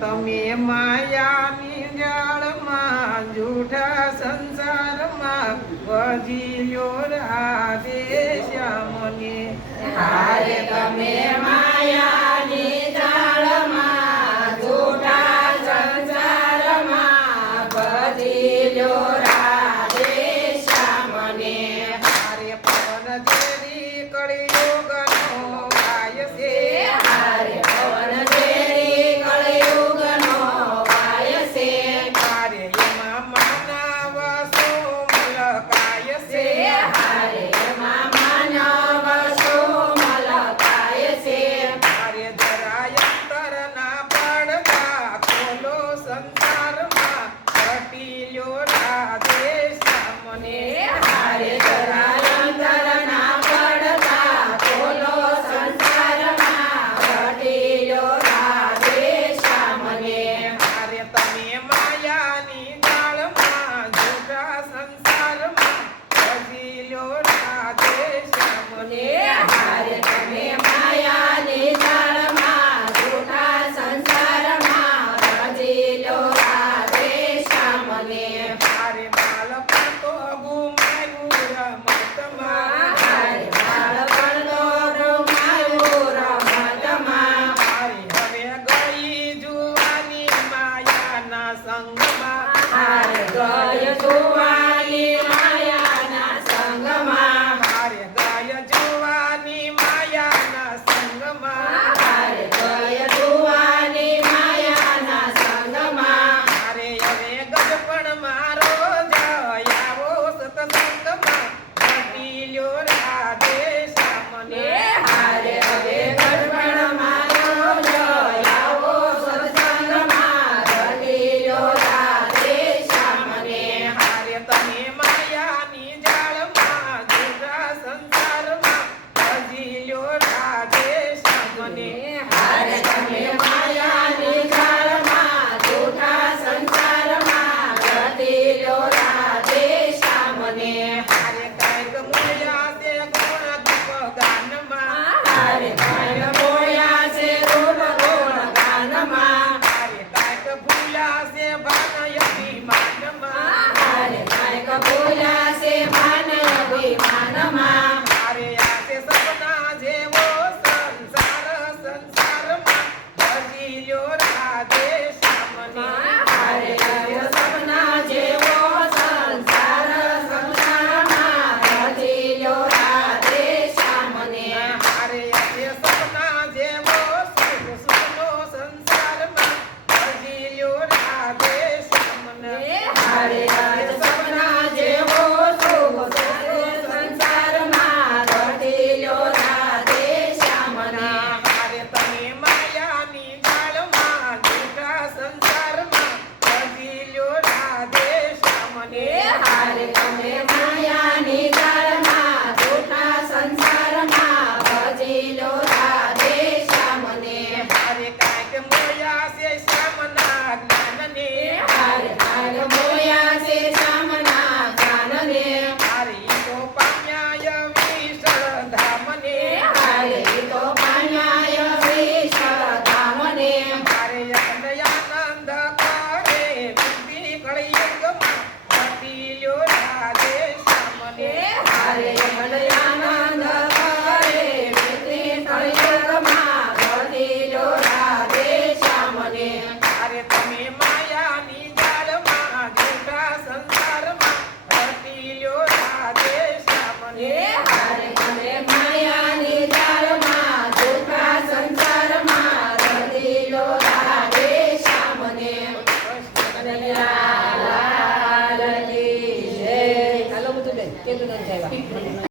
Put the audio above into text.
તમે માયાની જાળમાં જૂઠા સંસારમાં ભજી લ્યો રાધે શ્યામને. હારે તમે માયાની જાળમાં જૂઠા સંસારમાં ભજી લ્યો રાધે શ્યામને. હારે પવન ઝેરી કળિયુગનો ગાય છે. હારે પવન ઝેરી કળિયુગનો વાય છે. હારે એમાં માનવ સોમલકાય છે. હારે એમાં માનવ સોમલકાય છે. હારે જરાય અંતરના પડદા ખોલો સંસારમાં ઘટી લ્યો રાધે શ્યામને. હારે જરાય અંતરના પડદા ખોલો સંસારમાં ઘટી લ્યો રાધે શ્યામને. હારે તમે માયાની જાળમાં જૂઠા સંસારમાં ભજી લ્યો રાધે શ્યામને. હારે તમે માયાની જાળમાં જૂઠા સંસારમાં ભજી લ્યો રાધે શ્યામને. હારે બાળપણ તો ગુમાવ્યું રમતમાં. હારે બાળપણનો ગુમાવ્યું રમતમાં. હારે હવે ગઈ જુવાની માયાના સંગમાં. હારે ગય જુવાની માયાના સંગમાં. હારે ગાય જુવાની માયાના સંગમાં. હારે ગય જુવાની માયાના સંગમાં. હારે હવે ગજપણ મારો જયાવો સતસંગમાં ઘટી લ્યો રાધે શ્યામને. હારે હવે ગઢપણ મારો જયાવો સત્સંગમાં ઘટી લ્યો રાધે શ્યામને. હારે તમે માયાની જાળમાં જૂઠા સંસારમાં ભજી લ્યો રાધે શ્યામને. હારે તમે માયાની જાળમાં જૂઠા સંસારમાં ઘટી લ્યો રાધે શ્યામને. હારે કાંઈક મૂળ્યા છે ગુણ દીપ ગાનમાં. હારે કાંઈ બોયા છે રૂપ ગુણ ગાનમાં. હારે કાંઈક ભૂલ્યા છે ભાન અભિમાનમાં. હારે કાંઈક બોલ્યા છે માન અભિમાનમાં. હારે આ છે સપના જેવો સંસાર સંસારમાં ભજી લ્યો રાધે શ્યામને. હારે આયો સપના જેવો સંસાર સંસારમાં ભજી લ્યો રાધે શ્યામને. હારે આ છે સપના જેવો સુખ સુખનો સંસારમાં ભજી લ્યો રાધે શ્યામને. હારે આયો સપના જેવો શુભ સંસારમાં ઘટી લ્યો રાધે શ્યામને. હારે તમે માયાની જાળમાં જૂઠા સંસારમાં ભજી લ્યો રાધે શ્યામને. હારે તમે માયાની જાળમાં જૂઠા સંસારમાં ભજી લ્યો રાધે શ્યામને. હારે કાંઈક મોયા છે શ્યામના જ્ઞાનને. હારે કાંગ બોયા છે શ્યામના જ્ઞાનને. હારે ઈ તો પામ્યા વિશળ ધામને. હારે ઈ તો પામ્યા વિશળ ધામને. હારે આનંદ કરે બુદ્ધિ કળિયુગમાં ઘટી લ્યો રાધે શ્યામને. હારે આનંદ કરે વિધિ કળિયુગમાં ઘટી લ્યો રાધે શ્યામને. હારે તમે માયાની જાળમાં જૂઠા સંસારમાં ઘટી લ્યો રાધે શ્યામને. હારે તમે માયાની જાળમાં જૂઠા સંસારમાં ઘટી લ્યો રાધે શ્યામને. કનૈયા લાલ કી જય. હાલો બધું બેન, કેટલું નથી આવ્યા.